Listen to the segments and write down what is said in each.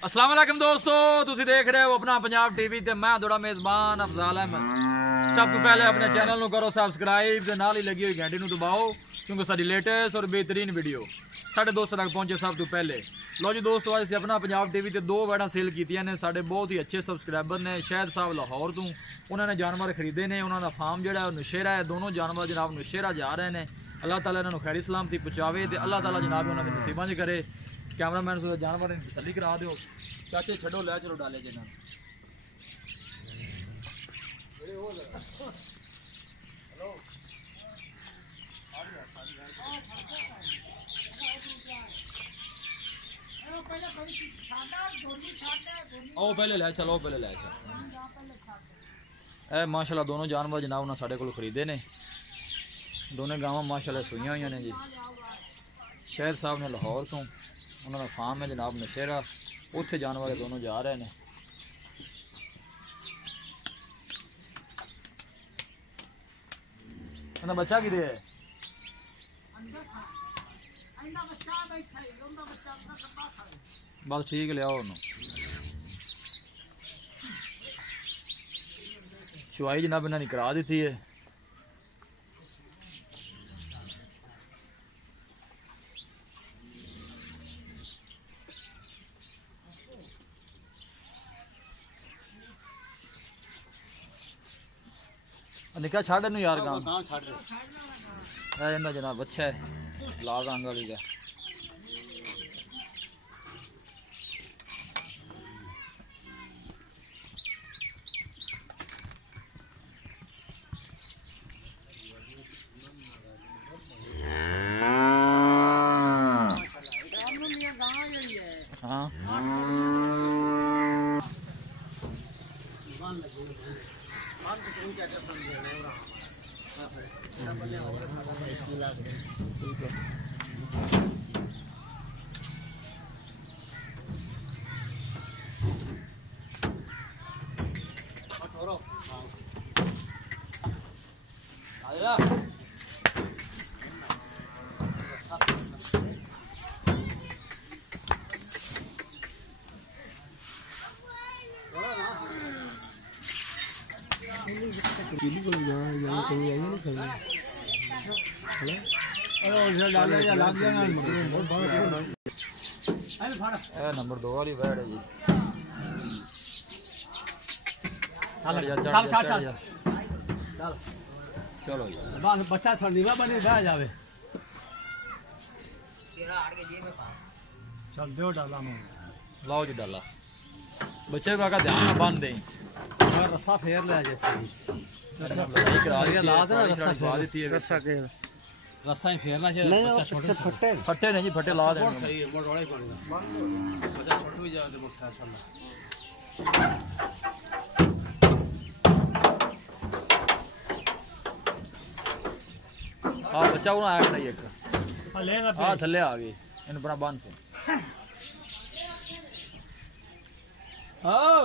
अस्सलाम वालेकुम दोस्तों, तुसी देख रहे हो अपना पंजाब टीवी ते मैं थोड़ा मेज़बान अफजाल अहमद। सब तो पहले अपने चैनल को करो सब्सक्राइब ते नाल ही लगी हुई घंटी को दबाओ क्योंकि साडी लेटेस्ट और बेहतरीन वीडियो साढ़े दोस्तों तक पहुंचे सब तो पहले। लो जी दोस्तों, अस अपना पंजाब टीवी ते 2 वैडा सेल कीतियां ने। साढ़े बहुत ही अच्छे सबसक्राइबर ने शायद साहब लाहौर तो उन्होंने जानवर खरीदे ने। उन्होंने फार्म जो नौशेरा है, दोनों जानवर जनाब नौशेरा जा रहे हैं। अल्लाह ताला इन्होंने खैरी सलामती पहुँचावे तो अल्लाह ताला जनाब उन्होंने नसीबा च करे। कैमरामैन से जानवर तसली करा दो। चाचे छड़ो लै चलो डाले जना ओ पहले लै चलो पहले लै चल। ए माशाल्लाह दोनों जानवर जनाब उन्होंने साढ़े को खरीदे ने। दोनों गावां माशाल्लाह सुइयां हुई ने जी। शहर साहब ने लाहौर तो उन्होंने फार्म है जनाब नौशेरा, उत्थे जानवर दोनों जा रहे हैं। बच्चा कि है बस ठीक लिया चुवाई जनाब इन्होंने करा दी है। निका छाड़ नु यार काम जनाब अच्छा है लाल रंग वाली का। हाँ नंबर 2 वाली बैड है जी। चलो बच्चा थोड़ा नीला बने बह जावे। चल दो डाला लाओ जी डाला। बच्चे का ध्यान ना बांध दें। रस्सा फेर ले जैसे रस्सा ही फेरना चाहिए। बच्चा छोटे फट्टे नहीं जी, फट्टे ला दें। सही है मोड़ वाले कोण बच्चा छोटू भी जावे तो मोटा साला। हां बच्चा को आया नहीं एक ले ना हां थल्ले आ गई इन बड़ा बांध से। हां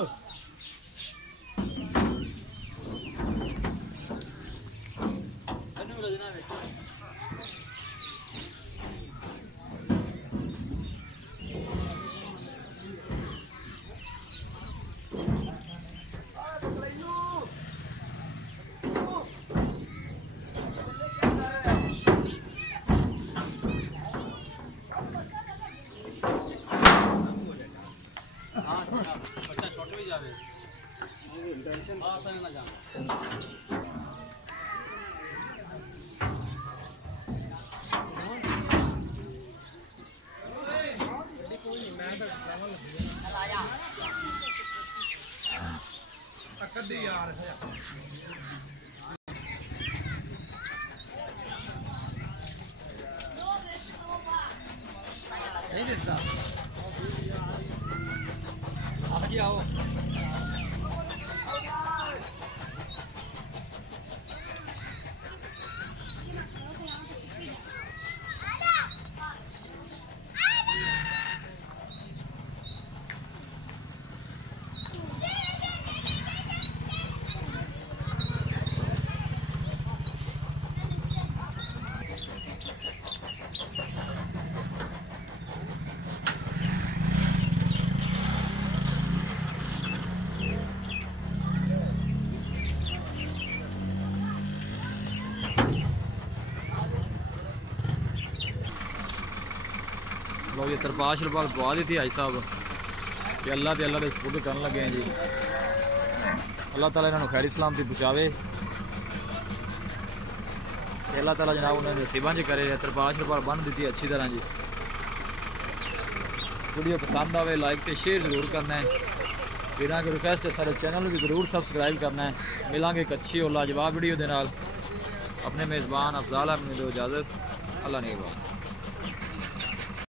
बच्चा छोटे भी जावे टेंशन ना जाना। कदी यार नहीं दिसता आगे आओ। लो जी तरपाश रपाल पवा दी थी भाई साहब कि अल्लाह के सपुर्द करन लगे हैं जी। अल्लाह ताला इन्होंने खैर सलामती पहुँचावे, अल्लाह ताला जनाब उन्होंने नसीबा च करे। तरपाश रपाल बन दी थी अच्छी तरह जी। वीडियो पसंद आवे लाइक तो शेयर जरूर करना है। वीरां की रिक्वेस्ट है सारे चैनल भी जरूर सबसक्राइब करना है। मिलांगे एक अच्छी और लाजवाब वीडियो के नाल। अपने मेज़बान अफजाल अहमद को इजाज़त। अल्लाह ने